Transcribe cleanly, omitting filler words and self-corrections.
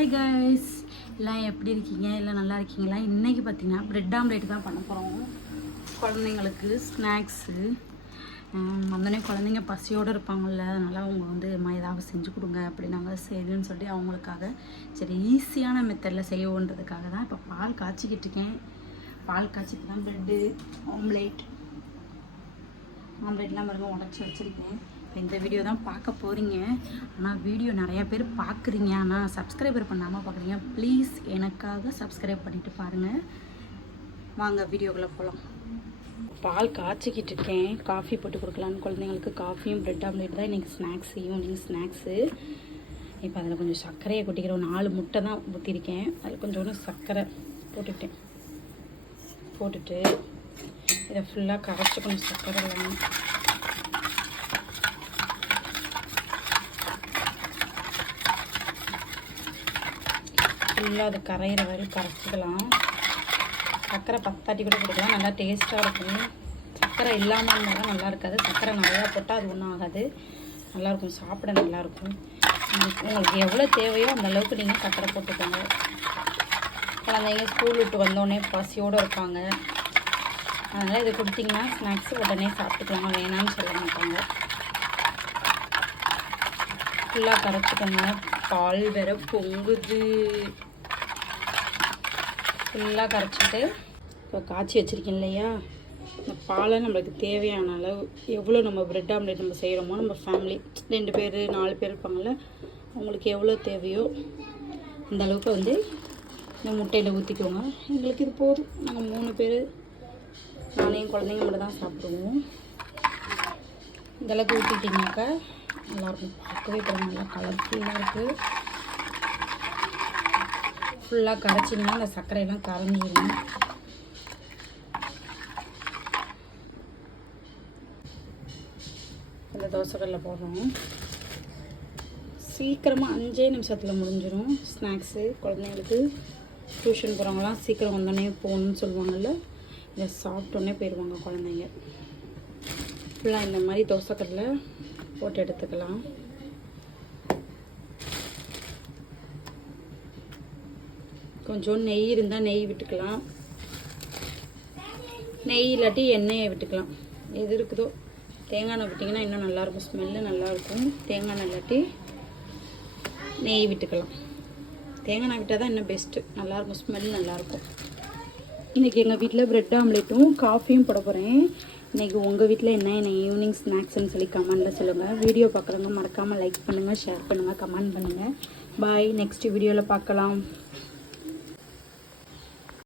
Hi guys, எல்லாம் எப்படி இருக்கீங்க? எல்லாம் நல்லா இருக்கீங்களா? இன்றைக்கி பார்த்தீங்கன்னா ப்ரெட் ஆம்லேட் தான் பண்ண போகிறோம். குழந்தைங்களுக்கு ஸ்நாக்ஸு வந்தோடனே குழந்தைங்க பசியோடு இருப்பாங்கள்ல, அதனால் அவங்க வந்து ஏதாவது செஞ்சு கொடுங்க அப்படின்னாங்க. சரின்னு சொல்லி அவங்களுக்காக சரி ஈஸியான மெத்தடில் செய்வோன்றதுக்காக தான் இப்போ பால் காய்ச்சிக்கிட்டு இருக்கேன். பால் காய்ச்சிட்டு தான் ப்ரெட்டு ஆம்லேட்லாம் பாருங்க உடச்சி வச்சுருக்கேன். இந்த வீடியோ தான் பார்க்க போகிறீங்க. ஆனால் வீடியோ நிறையா பேர் பார்க்குறீங்க, ஆனால் சப்ஸ்கிரைபர் பண்ணாமல் பார்க்குறீங்க. ப்ளீஸ் எனக்காக சப்ஸ்கிரைப் பண்ணிவிட்டு பாருங்கள். வாங்க வீடியோக்குள்ளே போகலாம். பால் காய்ச்சிக்கிட்டு இருக்கேன். காஃபி போட்டு கொடுக்கலான்னு குழந்தைங்களுக்கு. காஃபியும் ப்ரெட் ஆம்லேட் தான் இன்றைக்கி ஸ்நாக்ஸ், ஈவினிங் ஸ்நாக்ஸு. இப்போ அதில் கொஞ்சம் சர்க்கரையை கொட்டிக்கிறேன். 4 முட்டை தான் ஊற்றிருக்கேன். அதில் கொஞ்சோண்டு சர்க்கரை போட்டுட்டு இதை ஃபுல்லாக கரைச்சிக்கணும். சர்க்கரை எல்லாம் ஃபுல்லாக அது கரையிற வரை கரைச்சிக்கலாம். சர்க்கரை பத்தாட்டி கூட கொடுக்கலாம், நல்லா டேஸ்ட்டாக இருக்கும். சர்க்கரை இல்லாமல் இருந்தாலும் நல்லா இருக்காது. சர்க்கரை நிறையா போட்டால் அது ஒன்றும் ஆகாது, நல்லாயிருக்கும், சாப்பிட நல்லாயிருக்கும். உங்களுக்கு எவ்வளோ தேவையோ அந்த அளவுக்கு நீங்கள் சர்க்கரை போட்டுக்கோங்க. குழந்தைங்க ஸ்கூல் விட்டு வந்தோடனே பசியோடு இருப்பாங்க, அதனால் இதை கொடுத்தீங்கன்னா ஸ்நாக்ஸ் உடனே சாப்பிட்டுக்கலாம், வேணான்னு சொல்ல மாட்டாங்க. ஃபுல்லாக கரைச்சிக்கோங்க. பால் வேற பொங்குது. ஃபுல்லாக கரைச்சிட்டு இப்போ காய்ச்சி வச்சுருக்கேன் இல்லையா, இந்த பாலை நம்மளுக்கு தேவையான அளவு, எவ்வளோ நம்ம ப்ரெட் ஆம்லேட் நம்ம செய்கிறோமோ, நம்ம ஃபேமிலி 2 பேர் 4 பேர் இருப்பாங்கள்ல, அவங்களுக்கு எவ்வளோ தேவையோ அந்த அளவுக்கு வந்து இந்த முட்டையில் ஊற்றிக்கோங்க. எங்களுக்கு இது போதும், நாங்கள் 3 பேர், நானையும் குழந்தைங்க மட்டும் தான் சாப்பிடுவோம். இந்தளவுக்கு ஊற்றிட்டிங்கனாக்கா நல்லாயிருக்கும். பார்க்கவே போகிற நல்லா கலர்ஃபுல்லாக இருக்குது. ஃபுல்லாக கரைச்சிங்கன்னா அந்த சர்க்கரையெல்லாம் கரைஞ்சிடும். இந்த தோசைக்கல்லில் போடுறோம். சீக்கிரமாக 5 நிமிஷத்தில் முடிஞ்சிடும் ஸ்நாக்ஸு. குழந்தைங்களுக்கு டியூஷன் போகிறவங்களாம் சீக்கிரம் வந்தோடனே போகணுன்னு சொல்லுவாங்கள்ல, இதை சாப்பிட்டோன்னே போயிடுவாங்க குழந்தைங்க. ஃபுல்லாக இந்த மாதிரி தோசைக்கல்லில் போட்டு எடுத்துக்கலாம். கொஞ்சம் நெய் இருந்தால் நெய் விட்டுக்கலாம், நெய் இல்லாட்டி எண்ணெயை விட்டுக்கலாம், எது இருக்குதோ. தேங்காய் எண்ணெய் விட்டிங்கன்னா இன்னும் நல்லாயிருக்கும், ஸ்மெல்லு நல்லாயிருக்கும். தேங்காய் எண்ணெய் இல்லாட்டி நெய் விட்டுக்கலாம். தேங்காய் எண்ணெய் விட்டால் தான் இன்னும் பெஸ்ட்டு, நல்லாயிருக்கும், ஸ்மெல் நல்லாயிருக்கும். இன்றைக்கி எங்கள் வீட்டில் ப்ரெட் ஆம்லேட்டும் காஃபியும் போட போகிறேன். இன்றைக்கி உங்கள் வீட்டில் என்ன ஈவினிங் ஸ்நாக்ஸ்ன்னு சொல்லி கமெண்டில் சொல்லுங்கள். வீடியோ பார்க்குறவங்க மறக்காமல் லைக் பண்ணுங்கள், ஷேர் பண்ணுங்கள், கமெண்ட் பண்ணுங்கள். பாய், நெக்ஸ்ட் வீடியோவில் பார்க்கலாம்.